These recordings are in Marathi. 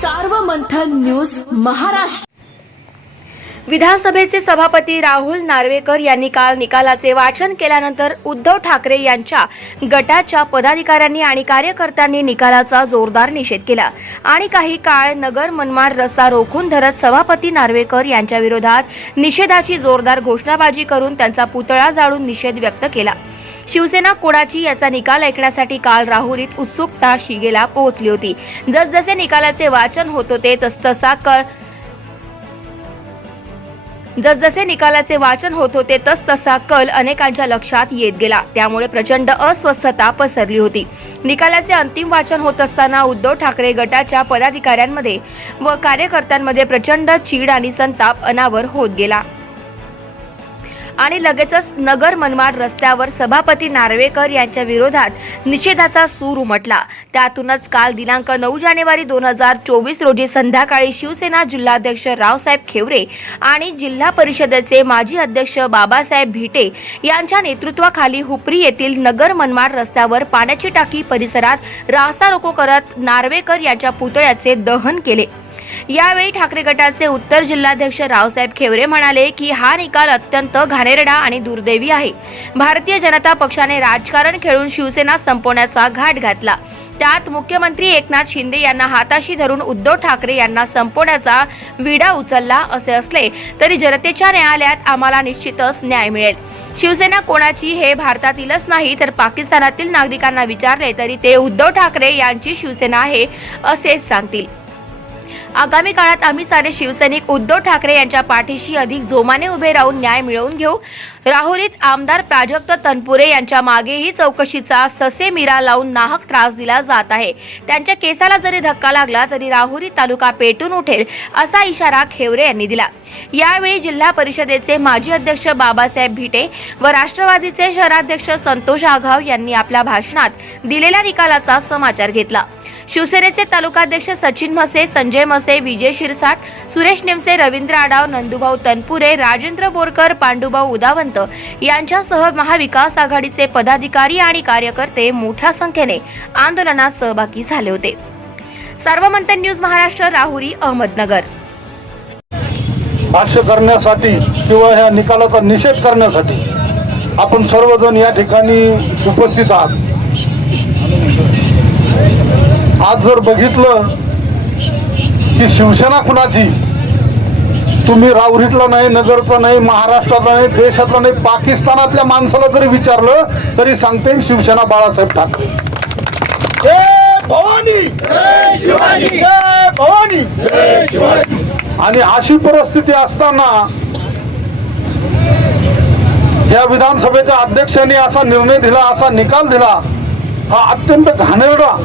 सार्वमंथन न्यूज महाराष्ट्र. विधानसभेचे सभापती राहुल नार्वेकर यांनी काल निकालाचे वाचन केल्यानंतर उद्धव ठाकरे यांच्या गटाच्या पदाधिकाऱ्यांनी आणि कार्यकर्त्यांनी निकालाचा जोरदार निषेध केला. आणि काही काळ नगर मनमाड रस्ता रोखून धरत सभापती नार्वेकर यांच्या विरोधात निषेधाची जोरदार घोषणाबाजी करून त्यांचा पुतळा जाळून निषेध व्यक्त केला. शिवसेना कोणाची याचा निकाल ऐकण्यासाठी काल राहुरीत उत्सुकता शिगेला पोहोचली होती. जसजसे निकालाचे वाचन होत होते तसतसा क जसजसे निकालाचे वाचन होत होते तसतसा कल अनेकांच्या लक्षात येत गेला. त्यामुळे प्रचंड अस्वस्थता पसरली होती. निकालाचे अंतिम वाचन होत असताना उद्धव ठाकरे गटाच्या पदाधिकाऱ्यांमध्ये व कार्यकर्त्यांमध्ये प्रचंड चीड आणि संताप अनावर होत गेला. आणि लगेचच नगर मनमाड रस्त्यावर सभापती नार्वेकर यांच्या विरोधात निषेधाचा सूर उमटला. त्यातूनच काल दिनांक नऊ जानेवारी दोन हजार चोवीस रोजी संध्याकाळी शिवसेना जिल्हाध्यक्ष रावसाहेब खेवरे आणि जिल्हा परिषदेचे माजी अध्यक्ष बाबासाहेब भिटे यांच्या नेतृत्वाखाली हुपरी येथील नगर मनमाड रस्त्यावर पाण्याची टाकी परिसरात रास्ता रोको करत नार्वेकर यांच्या पुतळ्याचे दहन केले. यावेळी ठाकरे गटाचे उत्तर जिल्हाध्यक्ष रावसाहेब खेवरे म्हणाले की हा निकाल अत्यंत घाणेरडा आणि दुर्दैवी आहे. भारतीय जनता पक्षाने राजकारण खेळून शिवसेना संपवण्याचा घाट घातला. त्यात मुख्यमंत्री एकनाथ शिंदे यांना हाताशी धरून उद्धव ठाकरे यांना संपवण्याचा विडा उचलला असे असले तरी जनतेच्या न्यायालयात आम्हाला निश्चितच न्याय मिळेल. शिवसेना कोणाची हे भारतातीलच नाही तर पाकिस्तानातील नागरिकांना विचारले तरी ते उद्धव ठाकरे यांची शिवसेना आहे असेच सांगतील. आगामी काळात आम्ही सारे शिवसैनिक उद्धव ठाकरे यांच्या पाठीशी अधिक जोमाने उभे राहून न्याय मिळवून घेऊ. राहुरीत आमदार प्राजक्त तनपुरे यांच्या मागेही चौकशीचा ससे मिरा लावून नाहक त्रास दिला जात आहे. त्यांच्या केसाला जरी धक्का लागला तरी राहुरी तालुका पेटून उठेल असा इशारा खेवरे यांनी दिला. यावेळी जिल्हा परिषदेचे माजी अध्यक्ष बाबासाहेब भिटे व राष्ट्रवादीचे शहराध्यक्ष संतोष आघाव यांनी आपल्या भाषणात दिलेल्या निकालाचा समाचार घेतला. शिवसेनेचे तालुकाध्यक्ष सचिन म्हसे संजय म्हसे विजय शिरसाट सुरेश निमसे रवींद्र आडाव नंदुभाऊ तनपुरे राजेंद्र बोरकर पांडुभाऊ उदावंत यांच्यासह महाविकास आघाडीचे पदाधिकारी आणि कार्यकर्ते मोठ्या संख्येने आंदोलनात सहभागी झाले होते. सार्वमंथन न्यूज महाराष्ट्र राहुरी अहमदनगर. भाष्य करण्यासाठी किंवा ह्या निकालाचा निषेध करण्यासाठी आपण सर्वजण या ठिकाणी उपस्थित आहात. आज जर बघितलं की शिवसेना कुणाची? तुम्ही राऊरीतला नाही नगरचा नाही महाराष्ट्रातला नाही देशातला नाही पाकिस्तानातल्या माणसाला जरी विचारलं तरी सांगते शिवसेना बाळासाहेब ठाकरे. भवानी! भवानी! आणि अशी परिस्थिती असताना या विधानसभेच्या अध्यक्षांनी असा निर्णय दिला असा निकाल दिला हा अत्यंत घाणेरडा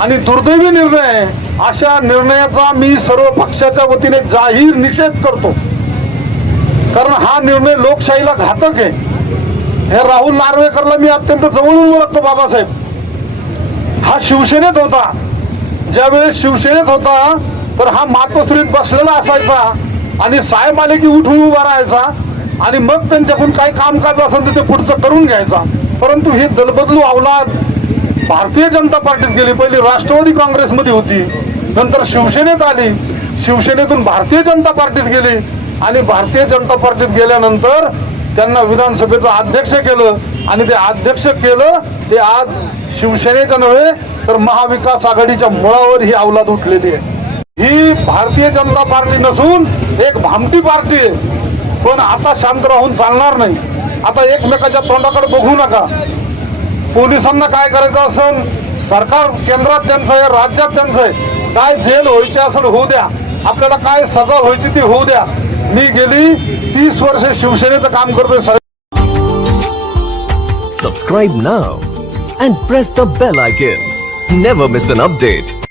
आणि दुर्दैवी निर्णय अशा निर्णयाचा मी सर्व पक्षाच्या वतीने जाहीर निषेध करतो. कारण हा निर्णय लोकशाहीला घातक आहे. हे राहुल नार्वेकरला मी अत्यंत जवळून ओळखतो बाबासाहेब. हा शिवसेनेत होता. ज्यावेळेस शिवसेनेत होता तर हा मातोश्रीत बसलेला असायचा आणि साहेब आले की उठून उभा राहायचा आणि मग त्यांच्याकडून काही कामकाज असेल तर ते पुढचं करून घ्यायचा. परंतु हे दलबदलू अवलाद भारतीय जनता पार्टीत गेली पहिली राष्ट्रवादी काँग्रेसमध्ये होती. नंतर शिवसेनेत आली. शिवसेनेतून भारतीय जनता पार्टीत गेली. आणि भारतीय जनता पार्टीत गेल्यानंतर त्यांना विधानसभेचं अध्यक्ष केलं. आणि ते अध्यक्ष केलं ते आज शिवसेनेचं नव्हे तर महाविकास आघाडीच्या मुळावर ही अवलाद उठलेली आहे. ही भारतीय जनता पार्टी नसून एक भामटी पार्टी आहे. पण आता शांत राहून चालणार नाही. आता एकमेकाच्या तोंडाकडे बघू नका. पोलिसांना काय करायचं असेल सरकार केंद्रात त्यांचं आहे राज्यात त्यांचं आहे. काय जेल व्हायची असेल होऊ द्या. आपल्याला काय सजा व्हायची ती होऊ द्या. मी गेली तीस वर्ष शिवसेनेचं काम करतोय सबस्क्राईब ना and press the bell icon never miss an update.